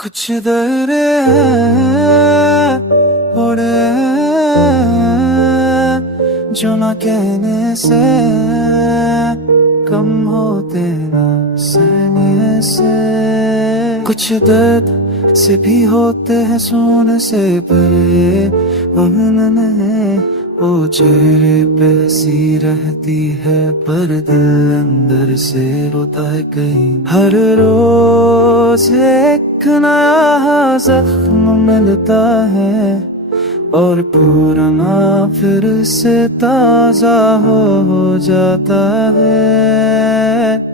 कुछ दर्द है और जो ना कहने से कम होते ना सहने से। कुछ दर्द से भी होते हैं सोने से परे उन्होंने वो चेहरे पे सी रहती है पर दिल अंदर से रोता है कहीं। हर रोज एक नया जख्म मिलता है और पुराना फिर से ताजा हो जाता है।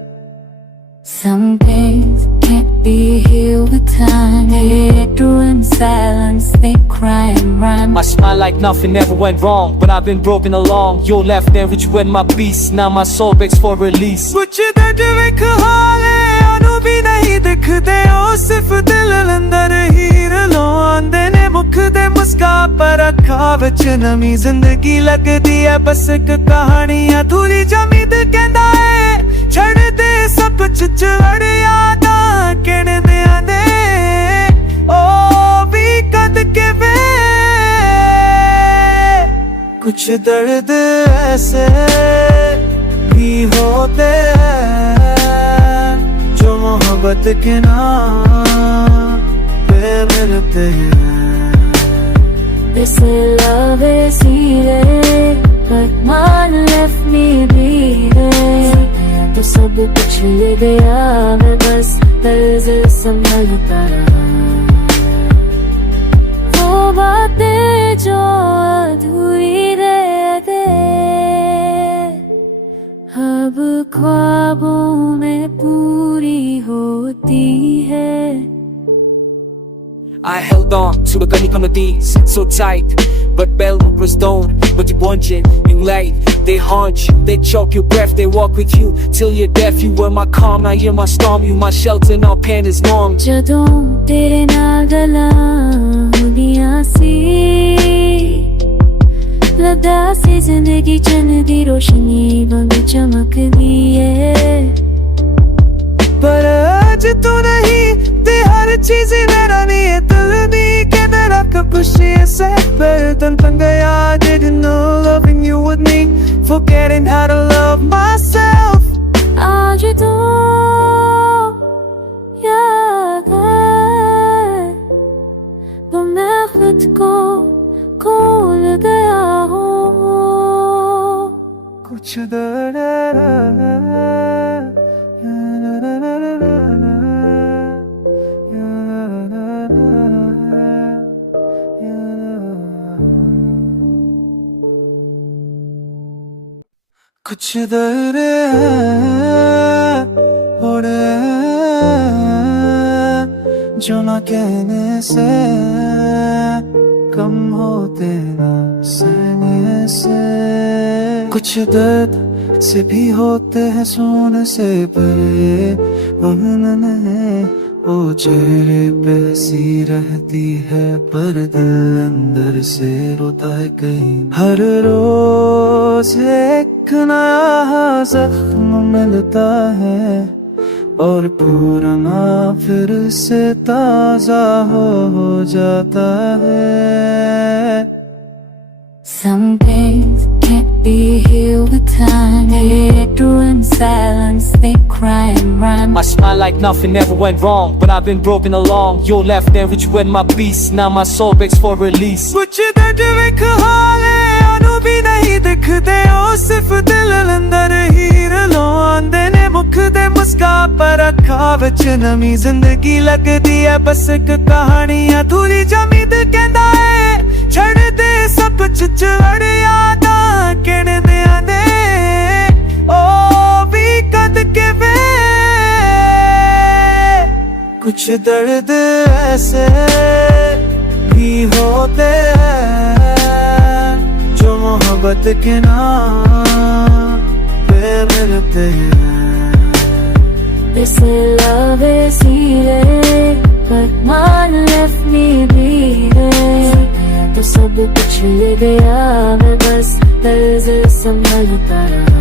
Some pains can't be healed with time. They through in silence, they cry and rhyme. I smile like nothing ever went wrong, but I've been broken along. Your left and which went my peace. Now my soul begs for release. कुछ दर्द विख हाले अनु भी नहीं दिखते ओ सिर्फ दिल अंदर ही रलो आंदे ने मुख दे मुस्का पर रखा विच नमी जिंदगी लगदी है बस एक कहानी अधूरी जमीद कहंदा है छड़ दे सब चिचड़ यादा कहने दे आंदे ओ भी कद के वे। कुछ दर्द ऐसे भी होते हैं जो मोहब्बत के नाम पे मिलते हैं। They say love is healing, but mine left me bleeding. तो सब कुछ ले गया मैं बस दर्द संभलता रहा। वो बातें जो अधूरी रह गए अब ख्वाबों में पूरी होती है। I held on to the gun on the D's so tight, but bell was down. But you plunging in light, they haunt you, they choke your breath, they walk with you till you're deaf. You were my calm, now you're my storm. You my shelter, now pain is norm. ਜਦੋਂ ਤੇਰੇ ਨਾਲ ਗੱਲਾਂ ਹੁੰਦੀਆਂ ਸੀ ਲੱਗਦਾ ਸੀ ਜ਼ਿੰਦਗੀ ਚੰਨ ਦੀ ਰੋਸ਼ਨੀ ਵਾਂਗ ਚਮਕਦੀ ਏ। पर आज तू नहीं ते हर चीज मेरा नहीं है दिल दी के तेरा खुशी से बर्तन बन गया। Didn't know loving you with me, forgetting how to love myself. आज तो याद है तो मैं खुद को खोल गया हूँ। कुछ दर्द कुछ दर्द है और जो ना कहने से कम होते ना सहने से। कुछ दर्द से भी होते हैं सोने से परे उन्होंने वो चेहरे पे सी रहती है पर दिल अंदर से रोता है कहीं। हर रोज एक नया जख्म मिलता है और पुराना फिर से ताजा हो जाता है। Some pains can't be healed with time. They through in silence, they cry and rhyme. I smile like nothing ever went wrong, but I've been broken along. Your left and which went my peace. Now my soul begs for release. कुछ दर्द विख हाले अनु भी नहीं दिखते ओ सिर्फ दिल अंदर ही रलो आंदे ने मुख दे मुस्का पर रखा विच नमी जिंदगी लगदी है बस एक कहानी अधूरी जमीद कहंदा है छड़ दे सब चिचड़ यादा कहने दे आंदे ओ भी कद के वे। कुछ दर्द ऐसे भी होते हैं जो मोहब्बत के नाम पे मिलते हैं। They say love is healing, but mine left me bleeding. तो सब कुछ ले गया मैं बस दर्द संभलता रहा।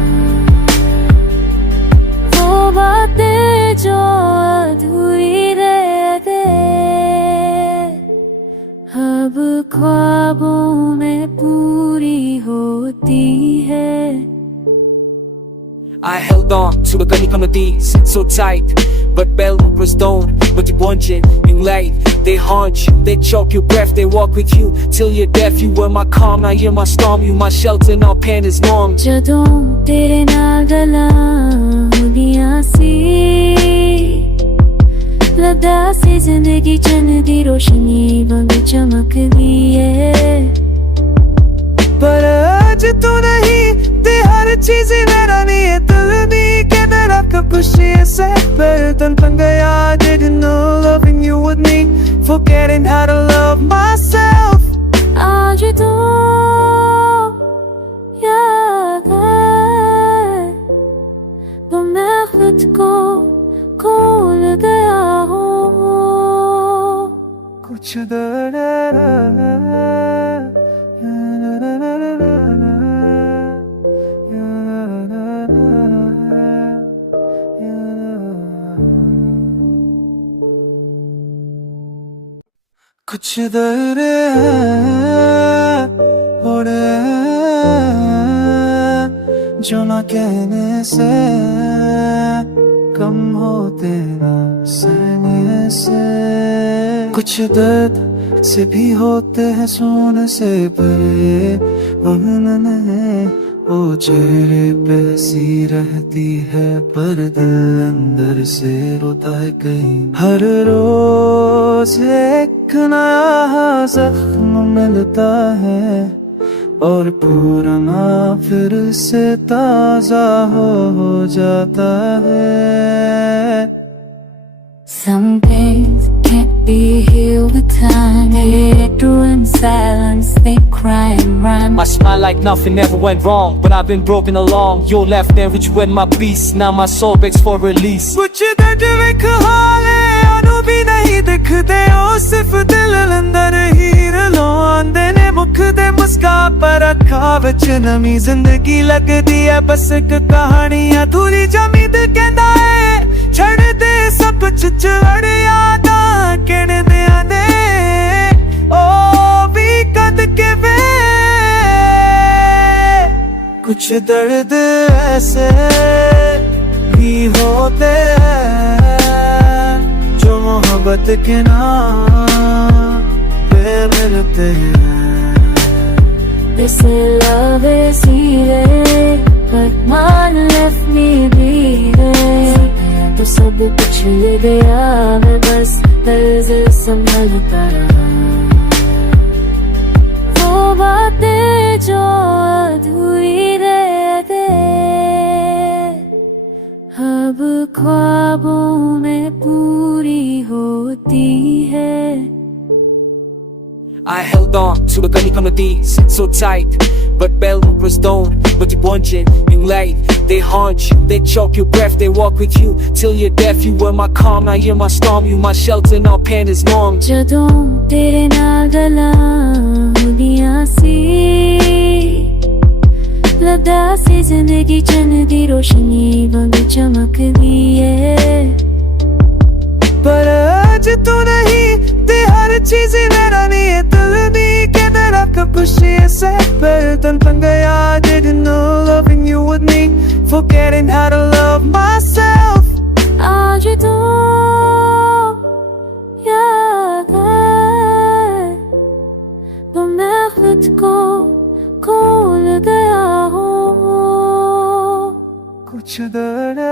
वो बातें जो अधूरी रह गए di so tight, but bells don't. Magibonjin, yung light, they haunt you, they choke your breath, they walk with you till you're deaf. You were my calm, now you're my storm, you my shelter, now pain is norm. ਜਦੋਂ ਤੇਰੇ ਨਾਲ ਗੱਲਾਂ ਹੁੰਦੀਆਂ ਸੀ ਲੱਗਦਾ ਸੀ ਜ਼ਿੰਦਗੀ ਚੰਨ ਦੀ ਰੋਸ਼ਨੀ ਵਾਂਗ ਚਮਕਦੀ ਏ पर आज तू नहीं ते हर चीज मेरा नहीं है दिल नहीं के तेरा कब खुशी से पर तन तन गया didn't know loving you with me forgetting how to love myself आज तो याद है वो मैं खुद को खोल गया हूँ कुछ दर कुछ दर और जो ना कहने से कम होते ना सहने से कुछ दर्द से भी होते हैं सोने से भरे ओ चेहरे पे सी रहती है पर दिल अंदर से रोता है कहीं हर रोज एक नया जख्म मिलता है और पुराना फिर से ताजा हो जाता है Some things can't be healed with time. They do in silence, they cry and rhyme. My smile like nothing ever went wrong, but I've been broken along. Your left and which went my peace. Now my soul begs for release. कुछ दर्द विख हाले अनु भी नहीं दिखते ओ सिर्फ दिल अंदर हीर लो आंदे ने मुख दे मुस्का पर अखा विच नमी जिंदगी लगदी है बस एक कहानी अधूरी जमीद कहंदा है छड़ दे सब कुछ चढ़ यादा कहने आने ओ भी कद के वे कुछ दर्द ऐसे भी होते हैं जो मोहब्बत के नाम पे मिलते हैं They say love is healing, but mine left me bleeding. तो सब कुछ ले गया मैं बस दर्द संभलता रहा वो बातें जो अधूरी रह गए अब ख्वाबों में पूरी होती है I held on to the ganitanotis so tight, but bells don't. Magibonjin, yung light, they haunt you, they choke your breath, they walk with you till you're deaf. You were my calm, now you're my storm, you my shelter, now pain is norm. ਜਦੋਂ ਤੇਰੇ ਨਾਲ ਗੱਲਾਂ ਹੁੰਦੀਆਂ ਸੀ ਲੱਗਦਾ ਸੀ ਜ਼ਿੰਦਗੀ ਚੰਨ ਦੀ ਰੋਸ਼ਨੀ ਵਾਂਗ ਚਮਕਦੀ ਏ पर आज तू नहीं ते हर चीज मेरा नहीं है दिल नहीं के तेरा कब खुशी से पर तन तन गया didn't know loving you with me forgetting how to love myself आज तो याद है वो मैं खुद को खोल गया हूँ कुछ दर